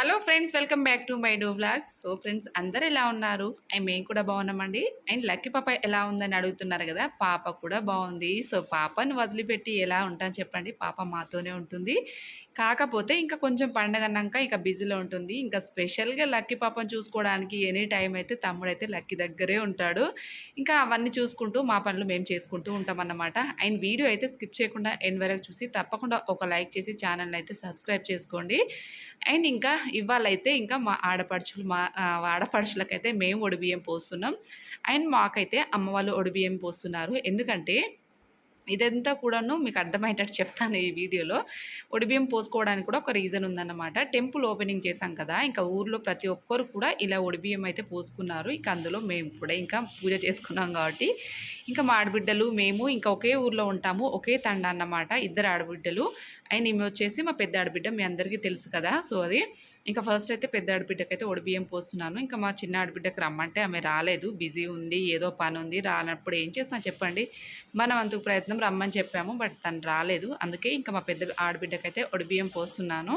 Hello friends welcome back to my do blogs so friends అందరు ఎలా ఉన్నారు? And మేము కూడా బాగున్నామండి. అండ్ లక్కీ పాప ఎలా ఉందని అడుగుతున్నారు కదా పాప కూడా బాగుంది. సో పాపను వదిలిపెట్టి ఎలా ఉంటాను చెప్పండి. పాప మాతోనే ఉంటుంది. కాకపోతే ఇంకా కొంచెం పండగ అన్నాక ఇక బిజీలో ఉంటుంది. ఇంకా స్పెషల్గా లక్కీ పాపను చూసుకోవడానికి ఎనీ టైం అయితే తమ్ముడైతే లక్కీ దగ్గరే ఉంటాడు. ఇంకా అవన్నీ చూసుకుంటూ మా పనులు మేము చేసుకుంటూ ఉంటాం అన్నమాట. అండ్ వీడియో అయితే స్కిప్ చేయకుండా ఎండ్ వరకు చూసి తప్పకుండా ఒక లైక్ చేసి ఛానల్ అయితే సబ్స్క్రైబ్ చేసుకోండి. అండ్ ఇంకా ఇవాళైతే ఇంకా మా ఆడపడుచులు మా ఆడపడుచులకైతే మేము ఒడిబియ్యం పోస్తున్నాం. అండ్ మాకైతే అమ్మ వాళ్ళు ఒడిబియ్యం పోస్తున్నారు. ఎందుకంటే ఇదంతా కూడాను మీకు అర్థమయ్యేటట్టు చెప్తాను ఈ వీడియోలో. ఒడిబియ్యం పోసుకోవడానికి కూడా ఒక రీజన్ ఉందన్నమాట. టెంపుల్ ఓపెనింగ్ చేశాం కదా ఇంకా ఊర్లో ప్రతి ఒక్కరు కూడా ఇలా ఒడిబియ్యం అయితే పోసుకున్నారు. ఇంకా అందులో మేము కూడా ఇంకా పూజ చేసుకున్నాం కాబట్టి. ఇంకా మా ఆడబిడ్డలు మేము ఇంకా ఒకే ఊర్లో ఉంటాము ఒకే తండ అన్నమాట ఇద్దరు ఆడబిడ్డలు. అండ్ ఈమె వచ్చేసి మా పెద్ద ఆడబిడ్డ మీ అందరికీ తెలుసు కదా. సో అది ఇంకా ఫస్ట్ అయితే పెద్ద ఆడబిడ్డకి అయితే ఒడిబియ్యం పోస్తున్నాను. ఇంకా మా చిన్న ఆడబిడ్డకి రమ్మంటే ఆమె రాలేదు. బిజీ ఉంది ఏదో పని ఉంది రానప్పుడు ఏం చేస్తాను చెప్పండి. మనం అంతకు ప్రయత్నం రమ్మని చెప్పాము బట్ తను రాలేదు. అందుకే ఇంకా మా పెద్ద ఆడబిడ్డకి అయితే ఒడిబియ్యం పోస్తున్నాను.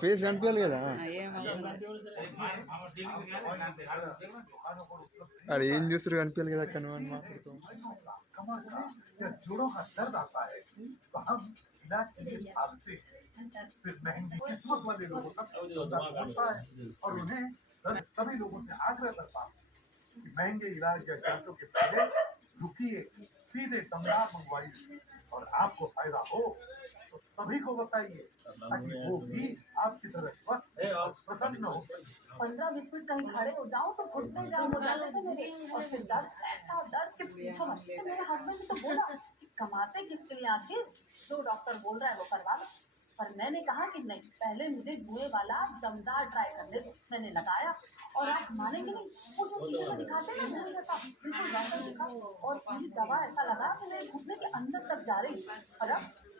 ఫేస్ కనిపించాలి కదా అది ఏం చూస్తారు కనిపించాలి కదా అక్కడ నువ్వు అని మాట్లాడుతావు या जोड़ों का दर्द आता है तो हम इलाज के लिए भागते हैं फिर महंगी किस्मत वाले लोगों तक दर्द पहुंचता है और उन्हें दर्द सभी लोगों से आग्रह करता हूं कि महंगे इलाज या जांचों के पहले रुकिए सीधे दमदार मंगवाइए और आपको फायदा हो तो सभी को बताइए ताकि वो भी आपकी तरह स्वस्थ और प्रसन्न हो। पंद्रह बीस मिनट कहीं खड़े हो जाओ तो घुटने जाम हो जाते थे मेरे। और फिर दर्द ऐसा दर्द कि पूछो मत। मेरे हस्बैंड ने तो बोला कि कमाते किसके लिए आखिर? जो डॉक्टर बोल रहा है वो करवा लो। पर मैंने कहा कि नहीं पहले मुझे जुए वाला दमदार ट्राई करने दो। मैंने लगाया और आप मानेंगे नहीं वो जो दिखाते हैं ना जैसा बिल्कुल वैसा दिखा। और पूरी दवा ऐसा लगा कि मेरे घुटने के अंदर तक जा रही और अब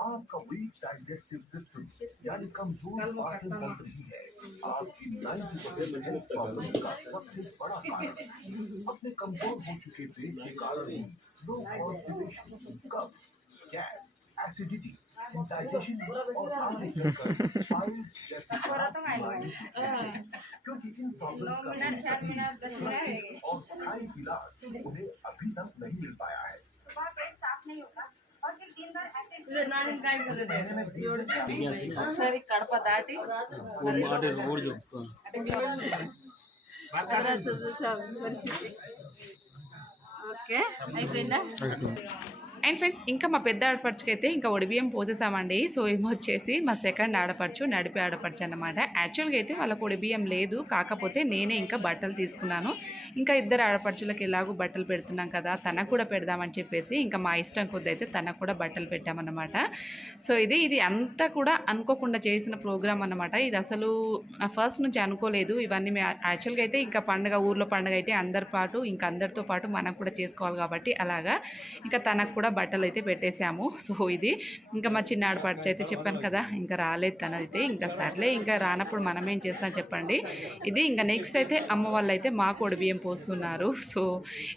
आपका वीक डाइजेस्टिव सिस्टम यानी कमज़ोर पाचन तंत्र ही है। आपकी नाइन्टी प्रॉब्लम का सबसे बड़ा कारण अपने कमज़ोर हो चुके पेट के कारण लो कॉन्स्टिपेशन कब्ज गैस एसिडिटी इंडाइजेशन और आगे चलकर पाइल्स जैसी बीमारियाँ क्योंकि इन प्रॉब्लम का और स्थायी इलाज उन्हें अभी तक नहीं मिल पाया है। ఒకసారి కడప దాటి ఓకే అయిపోయిందా. అండ్ ఫ్రెండ్స్ ఇంకా మా పెద్ద ఆడపడుచుకి అయితే ఇంకా ఒడిబియ్యం పోసేసామండి. సో ఏమో వచ్చేసి మా సెకండ్ ఆడపడుచు నడిపి ఆడపడుచు అనమాట యాక్చువల్గా అయితే వాళ్ళకు ఒడిబియ్యం లేదు. కాకపోతే నేనే ఇంకా బట్టలు తీసుకున్నాను. ఇంకా ఇద్దరు ఆడపడుచులకు ఎలాగో బట్టలు పెడుతున్నాం కదా తనకు కూడా పెడదామని చెప్పేసి ఇంకా మా ఇష్టం కొద్ది అయితే తనకు కూడా బట్టలు పెట్టామన్నమాట. సో ఇది ఇది అంతా కూడా అనుకోకుండా చేసిన ప్రోగ్రామ్ అన్నమాట. ఇది అసలు ఫస్ట్ నుంచి అనుకోలేదు. ఇవన్నీ యాక్చువల్గా అయితే ఇంకా పండగ ఊర్లో పండగ అయితే అందరి పాటు ఇంకా అందరితో పాటు మనం కూడా చేసుకోవాలి కాబట్టి అలాగా. ఇంకా తనకు కూడా కూడా బట్టలు అయితే పెట్టేశాము. సో ఇది ఇంకా మా చిన్న పడిచి అయితే చెప్పాను కదా ఇంకా రాలేదు తనైతే ఇంకా సర్లే ఇంకా రానప్పుడు మనం ఏం చేస్తాం చెప్పండి. ఇది ఇంకా నెక్స్ట్ అయితే అమ్మ వాళ్ళు అయితే మా కొడు బియ్యం పోస్తున్నారు. సో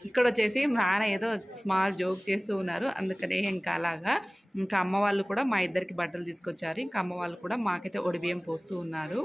ఇక్కడ వచ్చేసి నాన్న ఏదో స్మాల్ జోక్ చేస్తూ ఉన్నారు. అందుకనే ఇంకా అలాగా ఇంకా అమ్మ వాళ్ళు కూడా మా ఇద్దరికి బట్టలు తీసుకొచ్చారు. ఇంకా అమ్మ వాళ్ళు కూడా మాకైతే ఒడిబియ్యం పోస్తూ ఉన్నారు.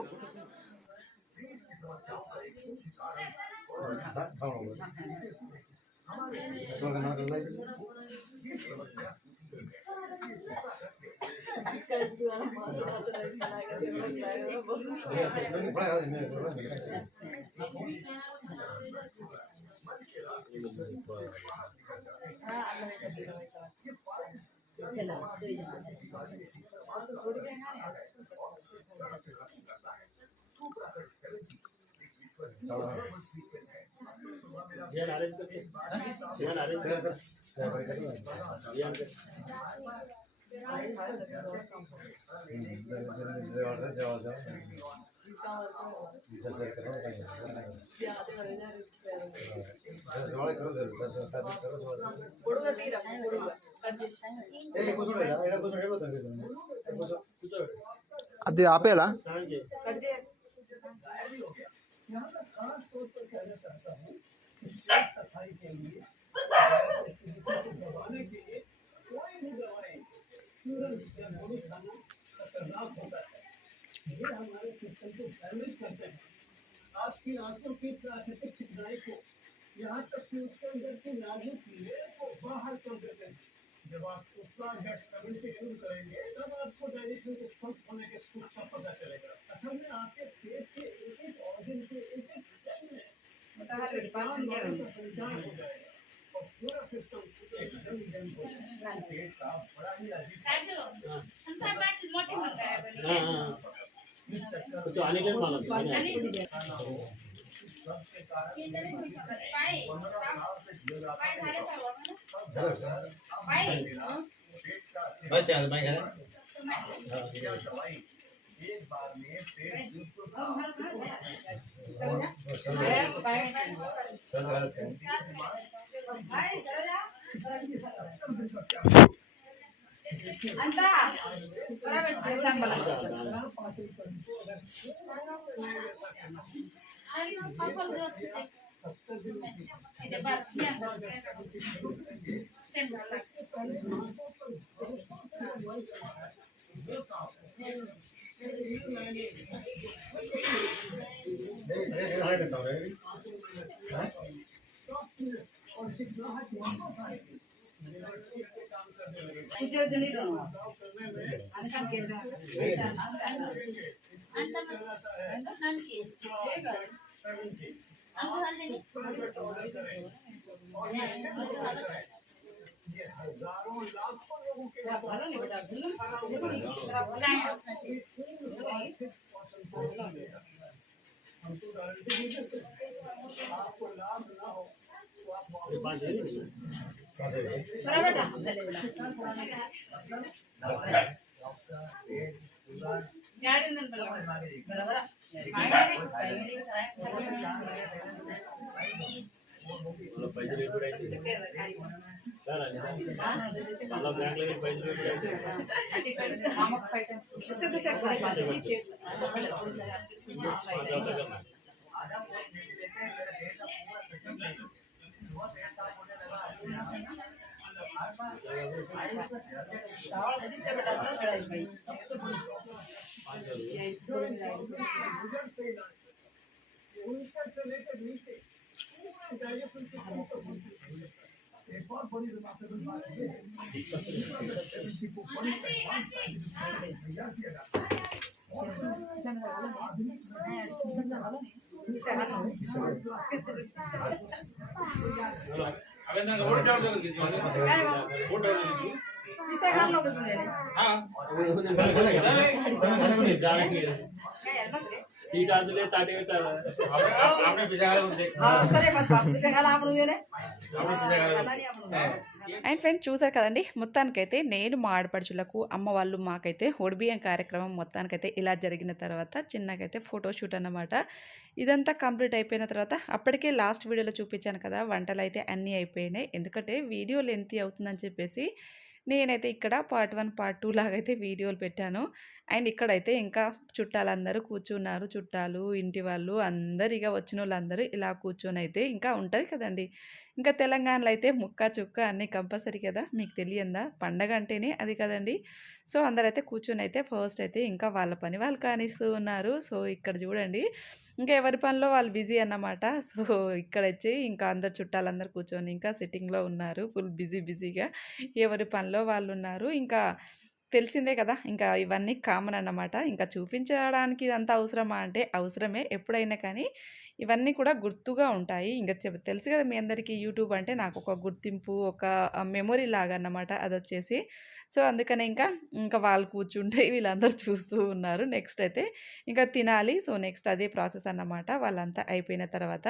चला ये नारायण कभी ये नारायण अदे आपेला छात्र की प्राकृतिक सिंचाई को यहाँ तक कि उसके अंदर के नाजुक लेयर को बाहर कर देते हैं। जब आप उसका गठन करेंगे तब आपको डायरेक्शन के स्पष्ट होने के कुछ का पता चलेगा। असल में आपके पेट के एक एक ऑर्गन के एक एक सेल में संचार हो जाएगा। पूरा सिस्टम एकदम बड़ा ही अजीब हाँ। हम सब बात मोटी मंगाया बोलिए। हाँ, हाँ, कुछ आने के मालूम बस यार भाई यार एक बार में पेट बिल्कुल ಅಂತ ಬರಬೇಕು ಇದೆ ಬರ್ತೀನಿ हज़ारों लाखों लोगों के आपको लाभ ना हो तो आप अच्छा चावल से बेटा तो गड़ाई भाई ఈ టార్చులే తాటి పెట్టాలి આપણે આપણે બીજા ગાલે દેખ હા સરે બસ બાપ બીજા ગાલે આપણું ને આપણે બીજા ગાલે అండ్ ఫ్రెండ్స్ చూసారు కదండి మొత్తానికైతే నేను మా ఆడపడుచులకు అమ్మ వాళ్ళు మాకైతే ఒడిబియ్యం కార్యక్రమం మొత్తానికైతే ఇలా జరిగిన తర్వాత చిన్నకైతే ఫోటోషూట్ అన్నమాట. ఇదంతా కంప్లీట్ అయిపోయిన తర్వాత అప్పటికే లాస్ట్ వీడియోలో చూపించాను కదా వంటలు అయితే అన్నీ అయిపోయినాయి. ఎందుకంటే వీడియో లెంత్ అవుతుందని చెప్పేసి నేనైతే ఇక్కడ పార్ట్ వన్ పార్ట్ టూ లాగైతే వీడియోలు పెట్టాను. అండ్ ఇక్కడైతే ఇంకా చుట్టాలందరూ కూర్చున్నారు చుట్టాలు ఇంటి వాళ్ళు అందరు ఇక వచ్చిన వాళ్ళందరూ ఇలా కూర్చొని అయితే ఇంకా ఉంటుంది కదండి. ఇంకా తెలంగాణలో అయితే ముక్క చుక్క అన్నీ కంపల్సరీ కదా! మీకు తెలియందా? పండగ అంటేనే అది కదండి! సో అందరైతే కూర్చొని అయితే ఫస్ట్ అయితే ఇంకా వాళ్ళ పని వాళ్ళు కానిస్తూ ఉన్నారు. సో ఇక్కడ చూడండి. ఇంకా ఎవరి పనిలో వాళ్ళు బిజీ అన్నమాట. సో ఇక్కడ వచ్చి ఇంకా అందరు చుట్టాలందరూ కూర్చొని ఇంకా సిట్టింగ్లో ఉన్నారు. ఫుల్ బిజీ బిజీగా ఎవరి పనిలో వాళ్ళు ఉన్నారు. ఇంకా తెలిసిందే కదా! ఇంకా ఇవన్నీ కామన్ అన్నమాట. ఇంకా చూపించడానికి ఇదంతా అవసరమా అంటే అవసరమే ఎప్పుడైనా కానీ ఇవన్నీ కూడా గుర్తుగా ఉంటాయి. ఇంకా చెప్- తెలుసు కదా మీ అందరికీ యూట్యూబ్ అంటే నాకు ఒక గుర్తింపు ఒక మెమొరీ లాగా అన్నమాట అది వచ్చేసి సో అందుకనే ఇంకా ఇంకా వాళ్ళు కూర్చుంటే వీళ్ళందరూ చూస్తూ ఉన్నారు. నెక్స్ట్ అయితే ఇంకా తినాలి. సో నెక్స్ట్ అదే ప్రాసెస్ అన్నమాట. వాళ్ళంతా అయిపోయిన తర్వాత.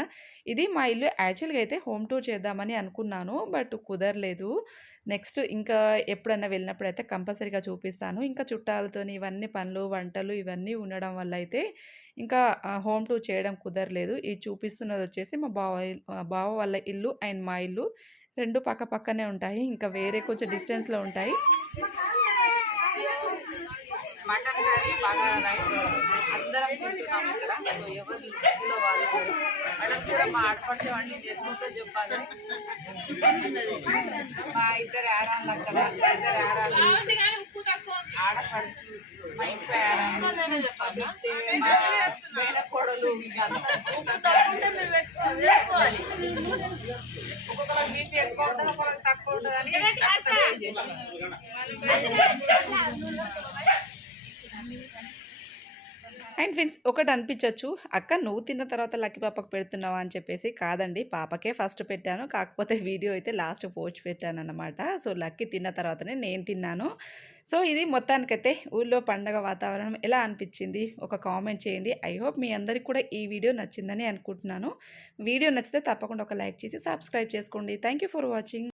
ఇది మా ఇల్లు యాక్చువల్గా అయితే హోమ్ టూర్ చేద్దామని అనుకున్నాను బట్ కుదరలేదు. నెక్స్ట్ ఇంకా ఎప్పుడన్నా వెళ్ళినప్పుడు అయితే కంపల్సరీగా చూపిస్తాను. ఇంకా చుట్టాలతోని ఇవన్నీ పనులు వంటలు ఇవన్నీ ఉండడం వల్ల అయితే ఇంకా హోమ్ టూర్ చేయడం కుదరలేదు. ఈ చూపిస్తున్నది వచ్చేసి మా బావ బావ వాళ్ళ ఇల్లు అండ్ మా ఇల్లు రెండు పక్క పక్కనే ఉంటాయి. ఇంకా వేరే కొంచెం డిస్టెన్స్లో ఉంటాయి. మటన్ కర్రీ బాగా రైస్ అందరం తింటున్నాం ఇక్కడ సో ఎవరు ఇంట్లో వాళ్ళు మేడం కూడా మా ఆడపడిచే వాడిని చేసుకుంటే చెప్పాలి. మా ఇద్దరు ఆడాలి అక్కడ ఇద్దరు ఆడాలి ఆడపడుచు మా ఇంట్లో ఆడాలి చెప్పాలి ఒక్కొక్కరు బీపీ ఎక్కువ ఉంటుంది ఒక్కొక్కరు తక్కువ ఉంటుంది అని అండ్ ఫ్రెండ్స్ ఒకటి అనిపించవచ్చు అక్క నువ్వు తిన్న తర్వాత లక్కీ పాపకు పెడుతున్నావా? అని చెప్పేసి కాదండి. పాపకే ఫస్ట్ పెట్టాను. కాకపోతే వీడియో అయితే లాస్ట్ పోస్ట్ పెట్టాను అనమాట సో లక్కీ తిన్న తర్వాతనే నేను తిన్నాను. సో ఇది మొత్తానికైతే ఊళ్ళో పండగ వాతావరణం ఎలా అనిపించింది? ఒక కామెంట్ చేయండి. ఐ హోప్ మీ అందరికి కూడా ఈ వీడియో నచ్చిందని అనుకుంటున్నాను. వీడియో నచ్చితే తప్పకుండా ఒక లైక్ చేసి సబ్స్క్రైబ్ చేసుకోండి. Thank you for watching.